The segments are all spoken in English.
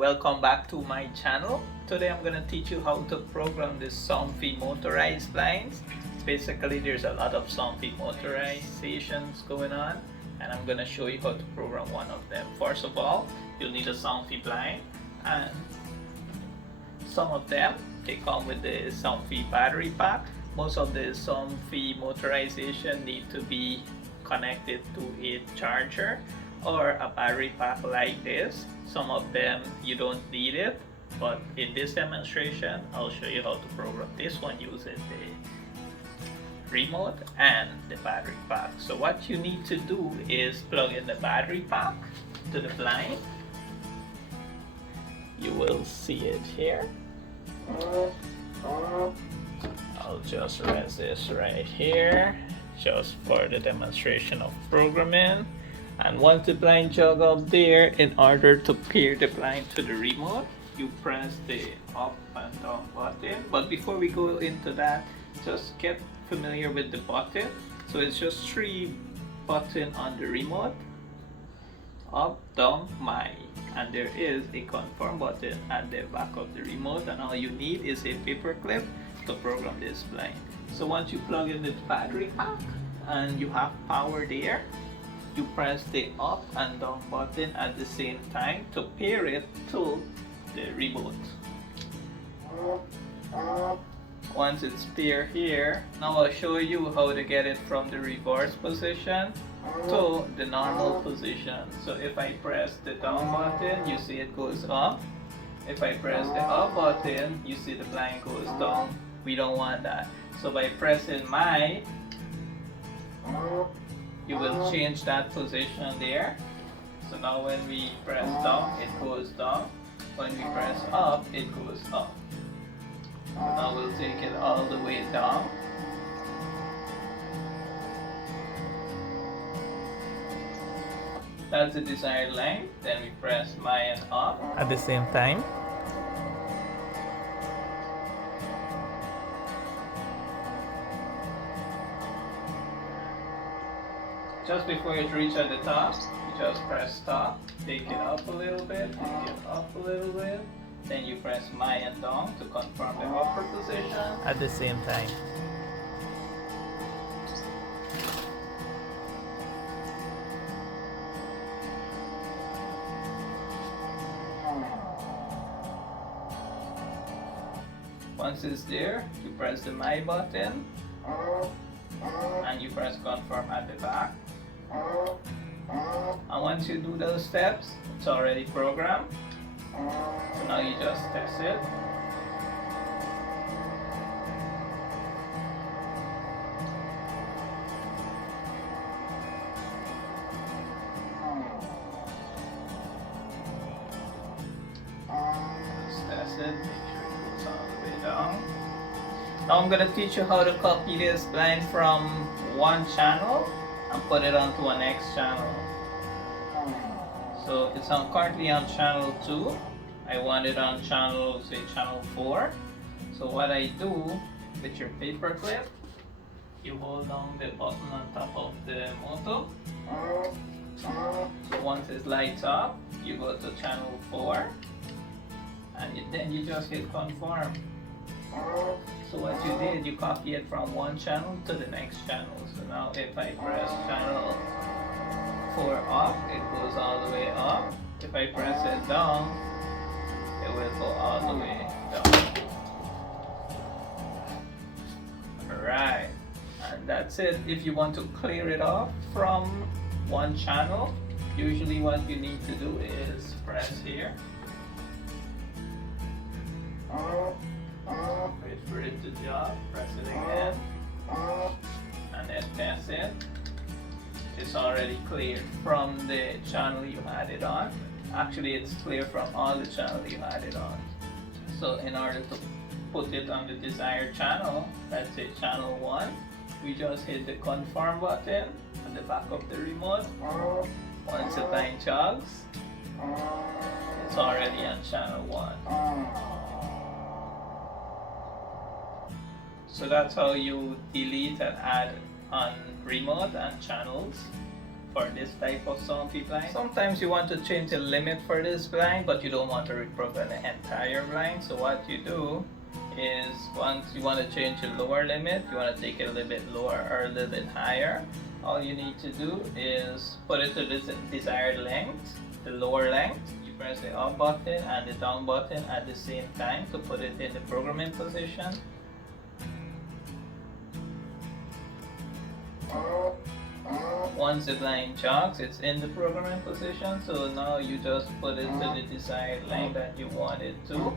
welcome back to my channel. Today I'm gonna teach you how to program this Somfy motorized blinds. Basically there's a lot of Somfy motorizations going on and I'm gonna show you how to program one of them. First of all, you'll need a Somfy blind, and some of them they come with the Somfy battery pack. Most of the Somfy motorization need to be connected to a charger or a battery pack like this. Some of them you don't need it, but in this demonstration I'll show you how to program this one using the remote and the battery pack. So what you need to do is plug in the battery pack to the blind. You will see it here. I'll just rest this right here just for the demonstration of programming. And once the blind jog up there, in order to pair the blind to the remote, you press the up and down button. But before we go into that, just get familiar with the button. So it's just 3 buttons on the remote: up, down, my, and there is a confirm button at the back of the remote, and all you need is a paper clip to program this blind. So once you plug in the battery pack and you have power there, you press the up and down button at the same time to pair it to the remote. Once it's paired here, now I'll show you how to get it from the reverse position to the normal position. So if I press the down button, you see it goes up. If I press the up button, you see the blind goes down. We don't want that. So by pressing my, you will change that position there. So now when we press down, it goes down. When we press up, it goes up. So now we'll take it all the way down. That's the desired length. Then we press my and up at the same time. Just before it reaches at the top, you just press stop, take it up a little bit, take it up a little bit, then you press my and down to confirm the upper position at the same time. Once it's there, you press the my button and you press confirm at the back. And once you do those steps, it's already programmed. So now you just test it. Just test it, make sure it goes all the way down. Now I'm going to teach you how to copy this blind from one channel and put it onto a next channel. So it's currently on channel 2. I want it on channel 4. So what I do with your paper clip, you hold down the button on top of the motor. So once it lights up, you go to channel 4 and then you just hit confirm. So what you did, you copy it from one channel to the next channel. So now if I press channel 4 up, it goes all the way up. If I press it down, it will go all the way down. Alright, and that's it. If you want to clear it off from one channel, usually what you need to do is press here. Wait for it to jog, press it again, and then test it. It's already cleared from the channel you had it on. Actually, it's clear from all the channels you had it on. So in order to put it on the desired channel, let's say channel 1, we just hit the confirm button on the back of the remote. Once the line jogs, it's already on channel 1. So that's how you delete and add on remote and channels for this type of Somfy blind. Sometimes you want to change the limit for this blind, but you don't want to reprogram the entire blind. So what you do is, once you want to change the lower limit, you want to take it a little bit lower or a little bit higher, all you need to do is put it to the desired length, the lower length. You press the up button and the down button at the same time to put it in the programming position. Once the blind jogs, it's in the programming position, so now you just put it to the desired length that you want it to.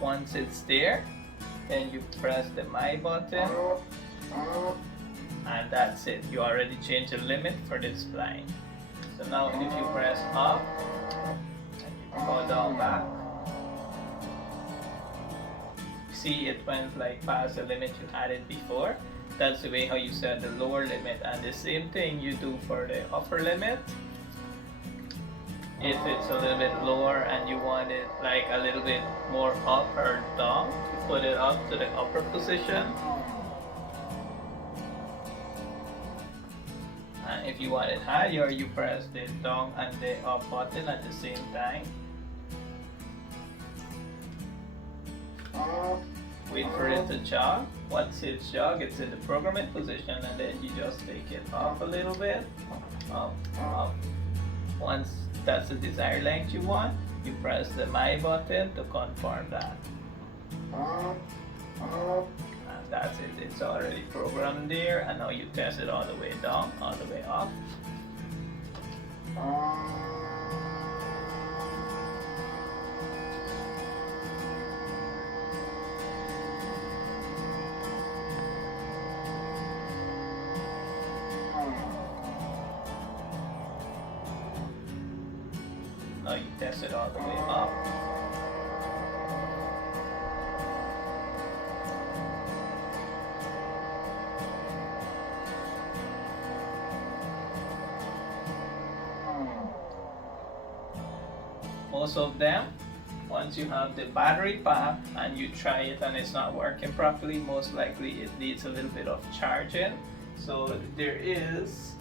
Once it's there, then you press the My button, and that's it. You already changed the limit for this blind. So now if you press up, and you go down back, see it went like past the limit you had it before. That's the way how you set the lower limit, and the same thing you do for the upper limit. If it's a little bit lower and you want it like a little bit more up or down, you put it up to the upper position. And if you want it higher, you press the down and the up button at the same time. Wait for it to jog. Once it's jog, it's in the programming position, and then you just take it off a little bit, up, up. Once that's the desired length you want, you press the My button to confirm that. And that's it. It's already programmed there, and now you test it all the way down, all the way up. Now you test it all the way up. Most of them, once you have the battery pack and you try it and it's not working properly, most likely it needs a little bit of charging. So there is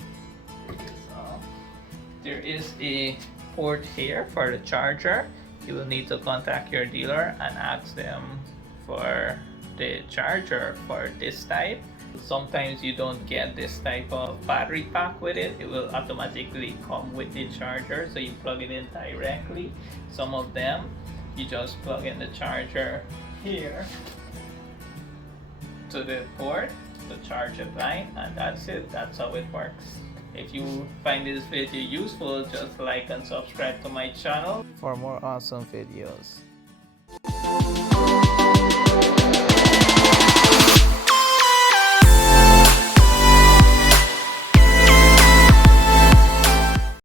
a port here for the charger. You will need to contact your dealer and ask them for the charger for this type. Sometimes you don't get this type of battery pack with it. It will automatically come with the charger, so you plug it in directly. Some of them, you just plug in the charger here to the port to charge the blind, and that's it. That's how it works. If you find this video useful, just like and subscribe to my channel for more awesome videos.